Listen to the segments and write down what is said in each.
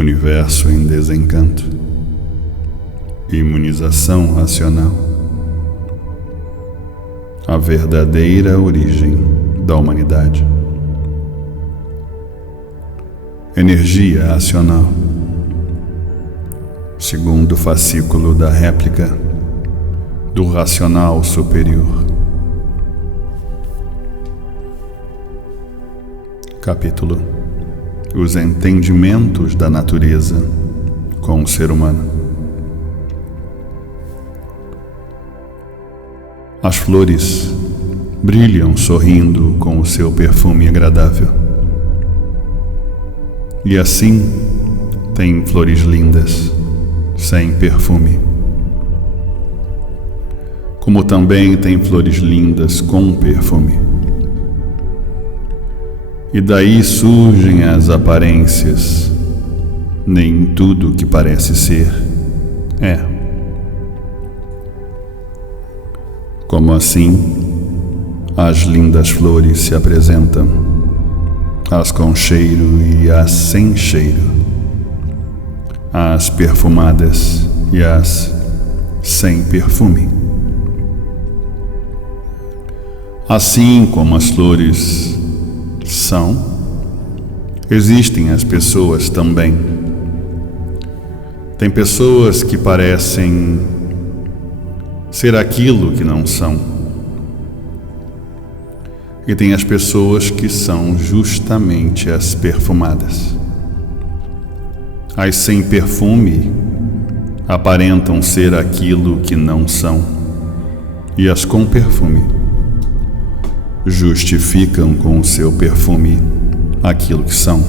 Universo em desencanto. Imunização racional. A verdadeira origem da humanidade. Energia racional. Segundo fascículo da réplica do racional superior. Capítulo: Os entendimentos da natureza com o ser humano. As flores brilham sorrindo com o seu perfume agradável. E assim tem flores lindas, sem perfume. Como também tem flores lindas com perfume. E daí surgem as aparências. Nem tudo que parece ser é. Como assim, as lindas flores se apresentam, as com cheiro e as sem cheiro, as perfumadas e as sem perfume. Assim como as flores são, existem as pessoas também. Tem pessoas que parecem ser aquilo que não são. E tem as pessoas que são justamente as perfumadas. As sem perfume aparentam ser aquilo que não são. E as com perfume justificam com o seu perfume aquilo que são.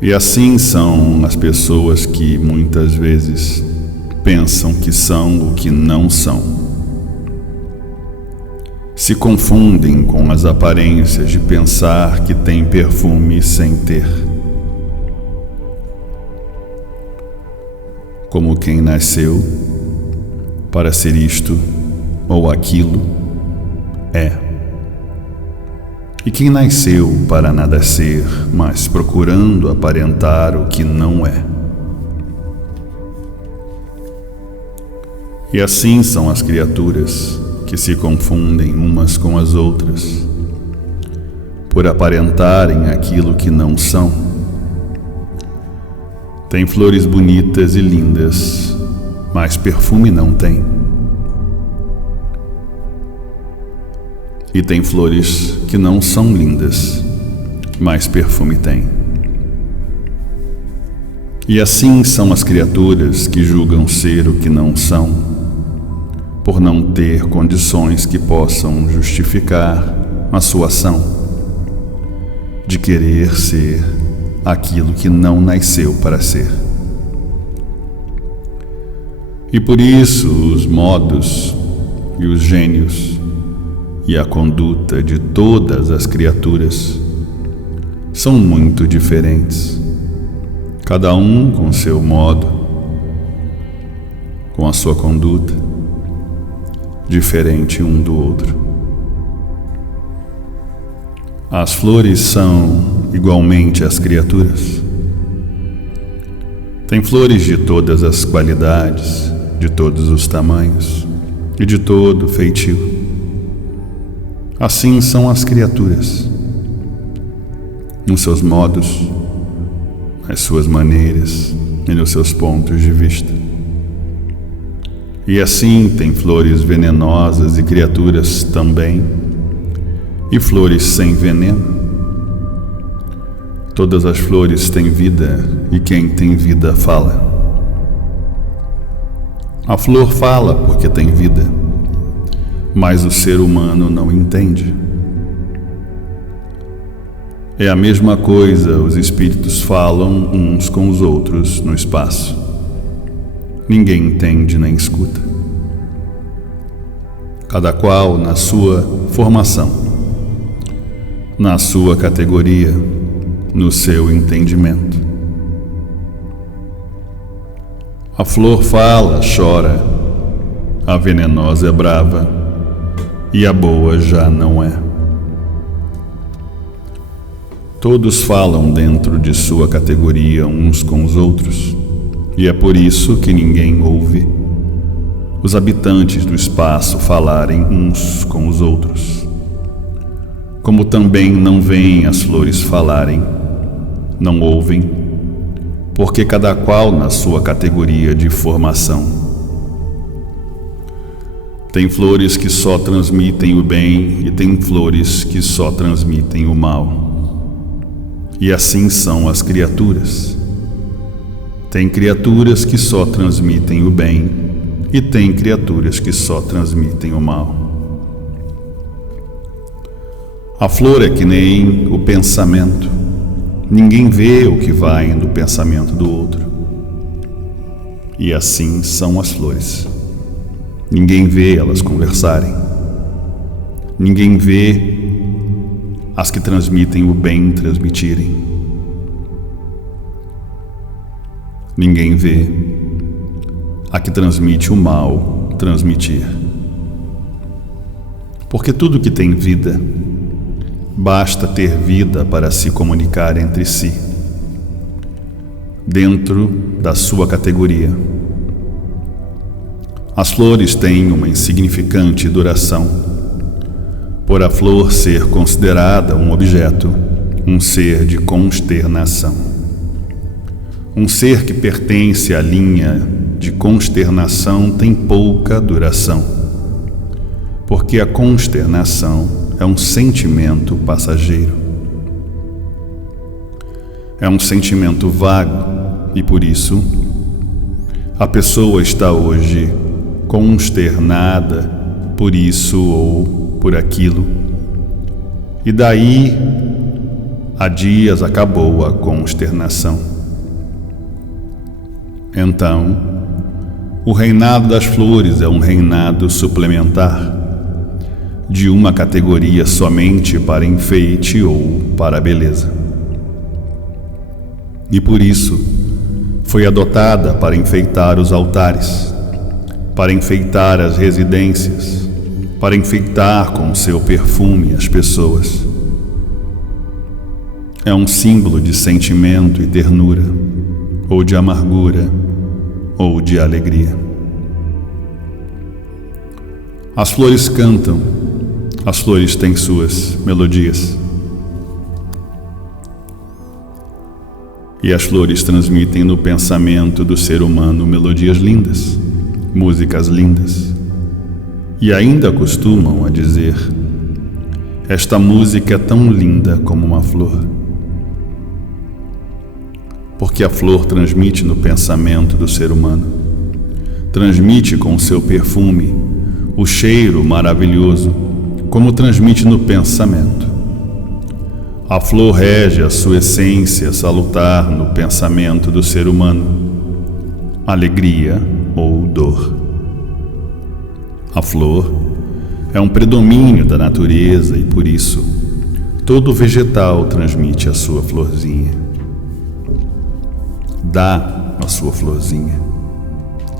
E assim são as pessoas que muitas vezes pensam que são o que não são. Se confundem com as aparências de pensar que tem perfume sem ter. Como quem nasceu para ser isto ou aquilo é. E quem nasceu para nada ser, mas procurando aparentar o que não é. E assim são as criaturas que se confundem umas com as outras, por aparentarem aquilo que não são. Tem flores bonitas e lindas, mas perfume não tem. E tem flores que não são lindas, mas perfume tem. E assim são as criaturas que julgam ser o que não são, por não ter condições que possam justificar a sua ação de querer ser aquilo que não nasceu para ser. E por isso os modos e os gênios e a conduta de todas as criaturas são muito diferentes, cada um com seu modo, com a sua conduta, diferente um do outro. As flores são igualmente as criaturas. Tem flores de todas as qualidades, de todos os tamanhos e de todo feitio. Assim são as criaturas, nos seus modos, nas suas maneiras e nos seus pontos de vista. E assim tem flores venenosas e criaturas também, e flores sem veneno. Todas as flores têm vida, e quem tem vida fala. A flor fala porque tem vida, mas o ser humano não entende. É a mesma coisa, os espíritos falam uns com os outros no espaço. Ninguém entende nem escuta. Cada qual na sua formação, na sua categoria, no seu entendimento. A flor fala, chora, a venenosa é brava e a boa já não é. Todos falam dentro de sua categoria uns com os outros, e é por isso que ninguém ouve os habitantes do espaço falarem uns com os outros. Como também não veem as flores falarem, não ouvem, porque cada qual na sua categoria de formação. Tem flores que só transmitem o bem e tem flores que só transmitem o mal. E assim são as criaturas. Tem criaturas que só transmitem o bem e tem criaturas que só transmitem o mal. A flor é que nem o pensamento. Ninguém vê o que vai no pensamento do outro. E assim são as flores. Ninguém vê elas conversarem. Ninguém vê as que transmitem o bem transmitirem. Ninguém vê a que transmite o mal transmitir. Porque tudo que tem vida, basta ter vida para se comunicar entre si, dentro da sua categoria. As flores têm uma insignificante duração, por a flor ser considerada um objeto, um ser de consternação. Um ser que pertence à linha de consternação tem pouca duração, porque a consternação é um sentimento passageiro. É um sentimento vago e, por isso, a pessoa está hoje consternada por isso ou por aquilo, e daí a dias acabou a consternação. Então, o reinado das flores é um reinado suplementar, de uma categoria somente para enfeite ou para beleza. E por isso foi adotada para enfeitar os altares, para enfeitar as residências, para enfeitar com seu perfume as pessoas. É um símbolo de sentimento e ternura, ou de amargura, ou de alegria. As flores cantam, as flores têm suas melodias. E as flores transmitem no pensamento do ser humano melodias lindas, músicas lindas, e ainda costumam a dizer: esta música é tão linda como uma flor. Porque a flor transmite no pensamento do ser humano, transmite com o seu perfume o cheiro maravilhoso, como transmite no pensamento. A flor rege a sua essência salutar no pensamento do ser humano, alegria ou dor. A flor é um predomínio da natureza e, por isso, todo vegetal transmite a sua florzinha. Dá a sua florzinha,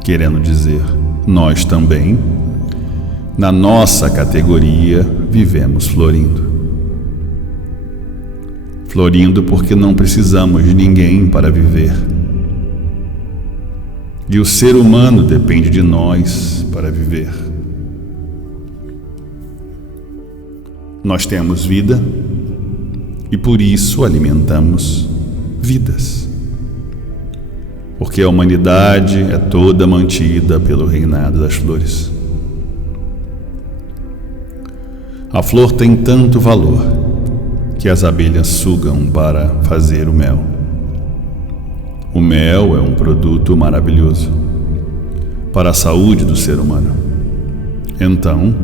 querendo dizer, nós também, na nossa categoria, vivemos florindo. Florindo porque não precisamos de ninguém para viver. E o ser humano depende de nós para viver. Nós temos vida e por isso alimentamos vidas. Porque a humanidade é toda mantida pelo reinado das flores. A flor tem tanto valor que as abelhas sugam para fazer o mel. O mel é um produto maravilhoso para a saúde do ser humano. Então,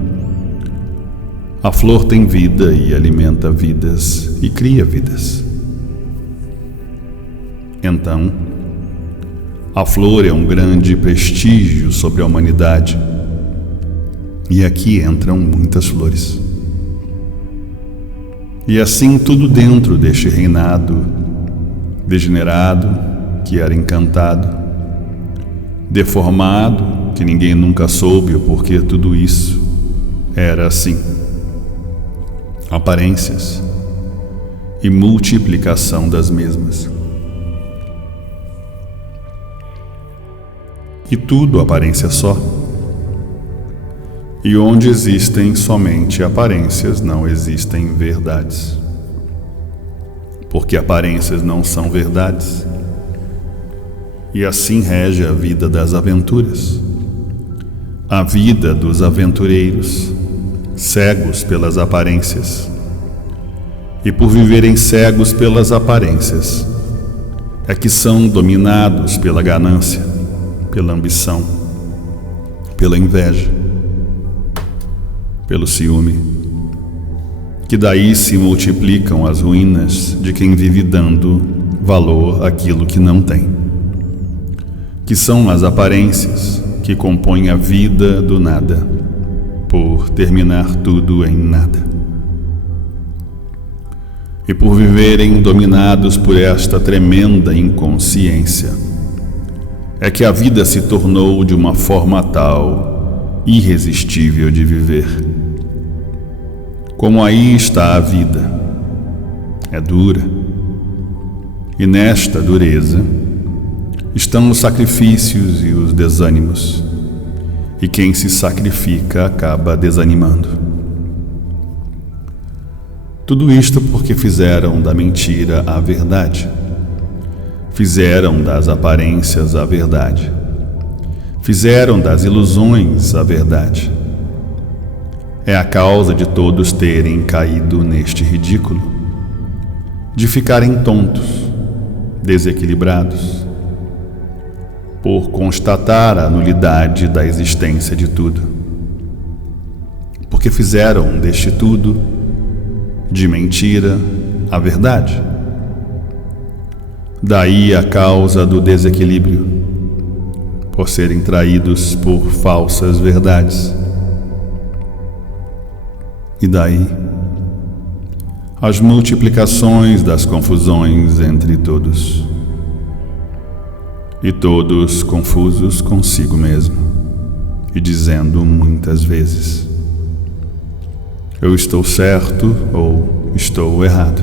a flor tem vida e alimenta vidas e cria vidas. Então, a flor é um grande prestígio sobre a humanidade. E aqui entram muitas flores. E assim tudo dentro deste reinado degenerado, que era encantado, deformado, que ninguém nunca soube o porquê tudo isso era assim. Aparências. e multiplicação das mesmas. E tudo aparência só. E onde existem somente aparências, não existem verdades. Porque aparências não são verdades. E assim rege a vida das aventuras. A vida dos aventureiros, cegos pelas aparências. E por viverem cegos pelas aparências, é que são dominados pela ganância, pela ambição, pela inveja, pelo ciúme, que daí se multiplicam as ruínas de quem vive dando valor àquilo que não tem, que são as aparências que compõem a vida do nada, por terminar tudo em nada. E por viverem dominados por esta tremenda inconsciência, é que a vida se tornou de uma forma tal, irresistível de viver. Como aí está a vida, é dura, e nesta dureza estão os sacrifícios e os desânimos, e quem se sacrifica acaba desanimando. Tudo isto porque fizeram da mentira a verdade, fizeram das aparências a verdade, fizeram das ilusões a verdade. É a causa de todos terem caído neste ridículo, de ficarem tontos, desequilibrados, por constatar a nulidade da existência de tudo. Porque fizeram deste tudo, de mentira, a verdade. Daí a causa do desequilíbrio, por serem traídos por falsas verdades. E daí as multiplicações das confusões entre todos, e todos confusos consigo mesmo, e dizendo muitas vezes: eu estou certo ou estou errado.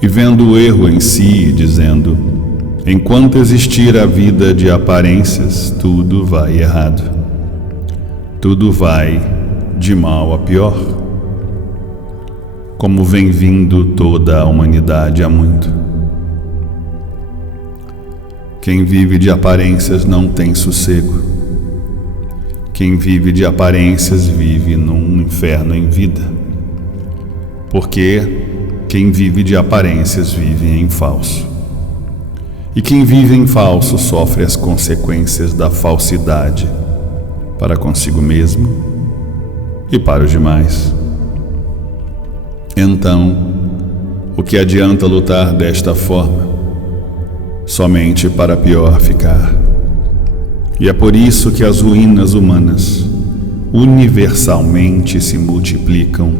E vendo o erro em si, dizendo: enquanto existir a vida de aparências, tudo vai errado. Tudo vai de mal a pior, como vem vindo toda a humanidade há muito. Quem vive de aparências não tem sossego. Quem vive de aparências vive num inferno em vida, porque quem vive de aparências vive em falso. E quem vive em falso sofre as consequências da falsidade para consigo mesmo e para os demais. Então, o que adianta lutar desta forma? Somente para pior ficar. E é por isso que as ruínas humanas universalmente se multiplicam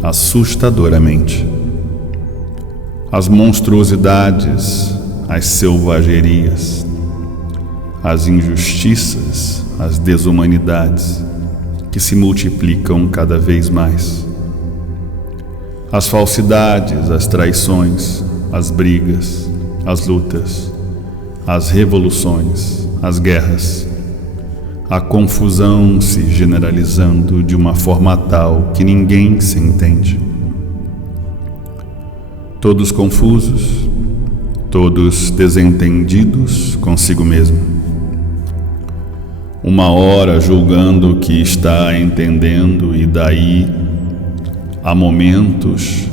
assustadoramente. As monstruosidades, as selvagerias, as injustiças, as desumanidades, que se multiplicam cada vez mais. As falsidades, as traições, as brigas, as lutas, as revoluções, as guerras, a confusão se generalizando de uma forma tal que ninguém se entende. Todos confusos, todos desentendidos consigo mesmo. Uma hora julgando que está entendendo e daí a momentos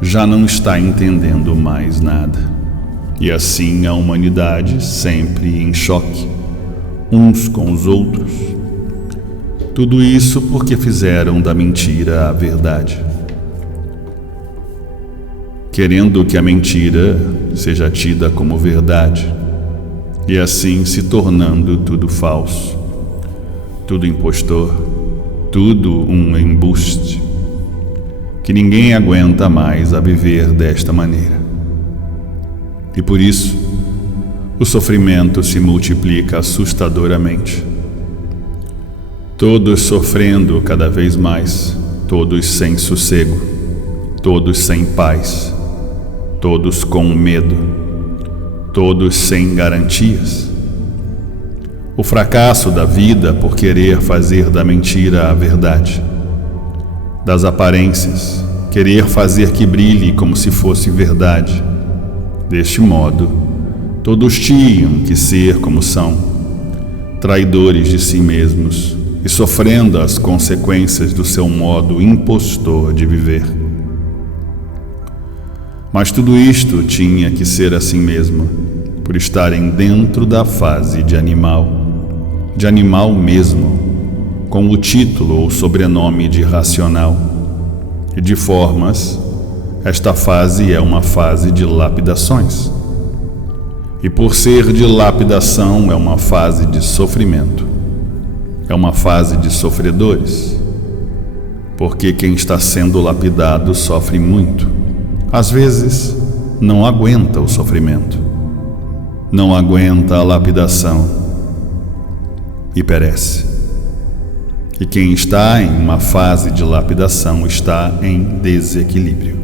já não está entendendo mais nada. E assim a humanidade sempre em choque, uns com os outros. Tudo isso porque fizeram da mentira a verdade, querendo que a mentira seja tida como verdade, e assim se tornando tudo falso, tudo impostor, tudo um embuste, que ninguém aguenta mais a viver desta maneira. E por isso, o sofrimento se multiplica assustadoramente. Todos sofrendo cada vez mais, todos sem sossego, todos sem paz, todos com medo, todos sem garantias. O fracasso da vida por querer fazer da mentira a verdade, das aparências, querer fazer que brilhe como se fosse verdade. Deste modo, todos tinham que ser como são, traidores de si mesmos e sofrendo as consequências do seu modo impostor de viver. Mas tudo isto tinha que ser assim mesmo, por estarem dentro da fase de animal mesmo, com o título ou sobrenome de racional. E de formas, esta fase é uma fase de lapidações. E por ser de lapidação, é uma fase de sofrimento. É uma fase de sofredores. Porque quem está sendo lapidado sofre muito. Às vezes, não aguenta o sofrimento. Não aguenta a lapidação e perece. E quem está em uma fase de lapidação está em desequilíbrio.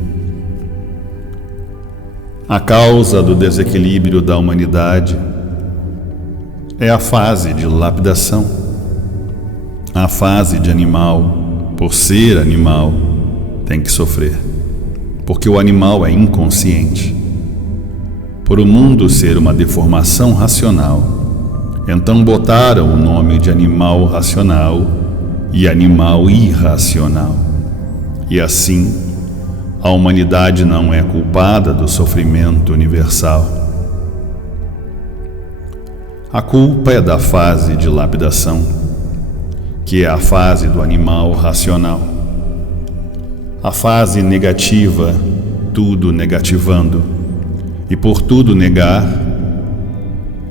A causa do desequilíbrio da humanidade é a fase de lapidação. A fase de animal, por ser animal, tem que sofrer, porque o animal é inconsciente. Por o mundo ser uma deformação racional, então botaram o nome de animal racional e animal irracional. E assim, a humanidade não é culpada do sofrimento universal. A culpa é da fase de lapidação, que é a fase do animal racional. A fase negativa, tudo negativando, e por tudo negar,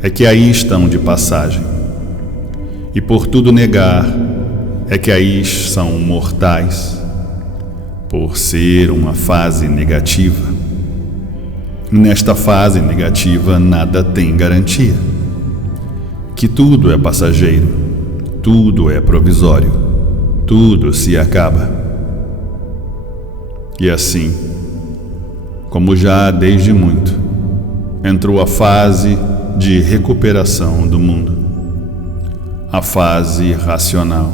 é que aí estão de passagem. E por tudo negar, é que aí são mortais, por ser uma fase negativa. Nesta fase negativa nada tem garantia, que tudo é passageiro, tudo é provisório, tudo se acaba. E assim, como já desde muito, entrou a fase de recuperação do mundo, a fase racional,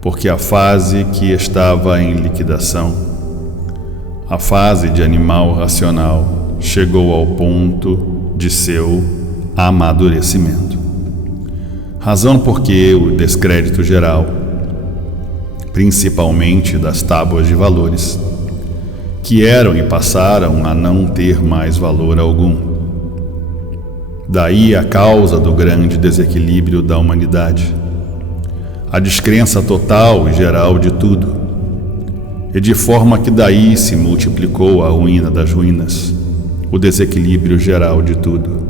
porque a fase que estava em liquidação, a fase de animal racional, chegou ao ponto de seu amadurecimento. Razão porque o descrédito geral, principalmente das tábuas de valores, que eram e passaram a não ter mais valor algum. Daí a causa do grande desequilíbrio da humanidade, a descrença total e geral de tudo, e de forma que daí se multiplicou a ruína das ruínas, o desequilíbrio geral de tudo,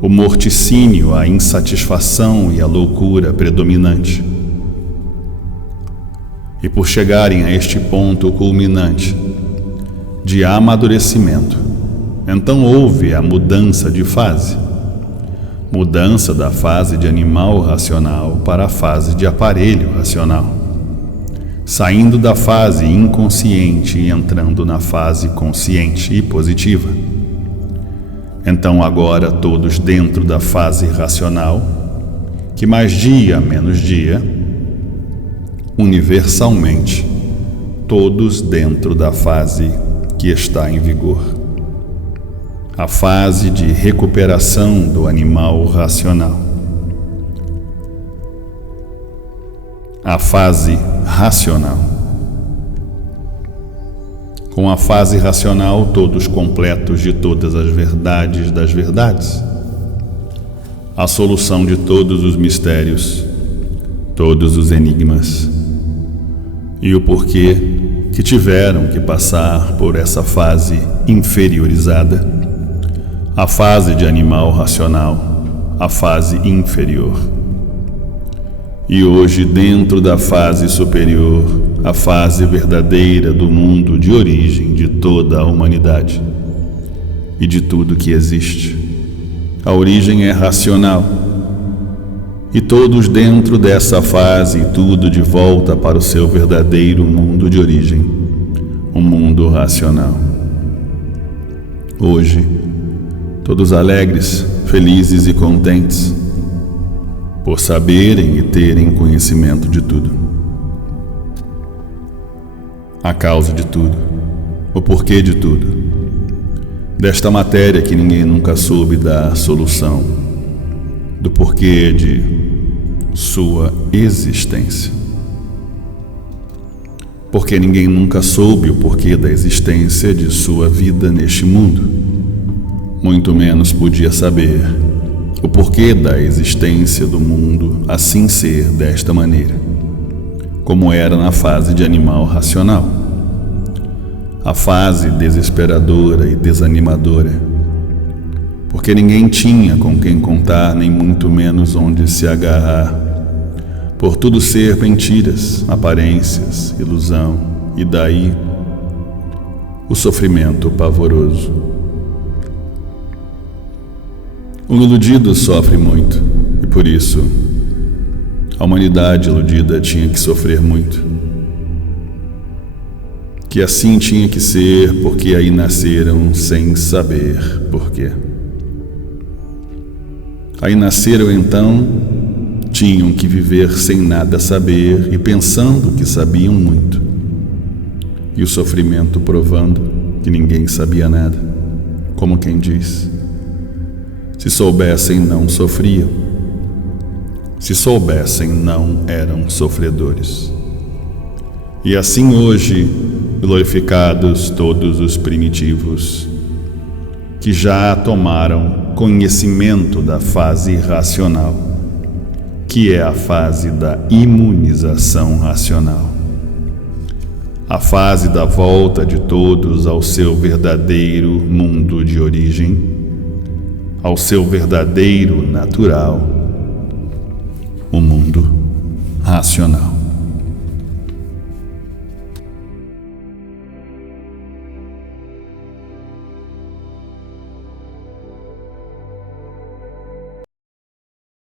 o morticínio, a insatisfação e a loucura predominante. E por chegarem a este ponto culminante de amadurecimento, então houve a mudança de fase. Mudança da fase de animal racional para a fase de aparelho racional, saindo da fase inconsciente e entrando na fase consciente e positiva. Então agora todos dentro da fase racional, que mais dia menos dia, universalmente, todos dentro da fase que está em vigor. A fase de recuperação do animal racional. A fase racional. Com a fase racional, todos completos de todas as verdades das verdades. A solução de todos os mistérios, todos os enigmas. E o porquê que tiveram que passar por essa fase inferiorizada. A fase de animal racional, a fase inferior. E hoje, dentro da fase superior, a fase verdadeira do mundo de origem de toda a humanidade e de tudo que existe. A origem é racional. E todos dentro dessa fase, tudo de volta para o seu verdadeiro mundo de origem, o mundo racional. Hoje, todos alegres, felizes e contentes, por saberem e terem conhecimento de tudo. A causa de tudo, o porquê de tudo, desta matéria que ninguém nunca soube dar solução, do porquê de sua existência. Porque ninguém nunca soube o porquê da existência de sua vida neste mundo, muito menos podia saber o porquê da existência do mundo assim ser desta maneira, como era na fase de animal racional, a fase desesperadora e desanimadora, porque ninguém tinha com quem contar, nem muito menos onde se agarrar, por tudo ser mentiras, aparências, ilusão, e daí o sofrimento pavoroso. O iludido sofre muito, e por isso a humanidade iludida tinha que sofrer muito. Que assim tinha que ser, porque aí nasceram sem saber porquê. Aí nasceram então, tinham que viver sem nada saber e pensando que sabiam muito. E o sofrimento provando que ninguém sabia nada, como quem diz: se soubessem, não sofriam. Se soubessem, não eram sofredores. E assim hoje, glorificados todos os primitivos, que já tomaram conhecimento da fase racional, que é a fase da imunização racional, a fase da volta de todos ao seu verdadeiro mundo de origem, ao seu verdadeiro natural, o mundo racional.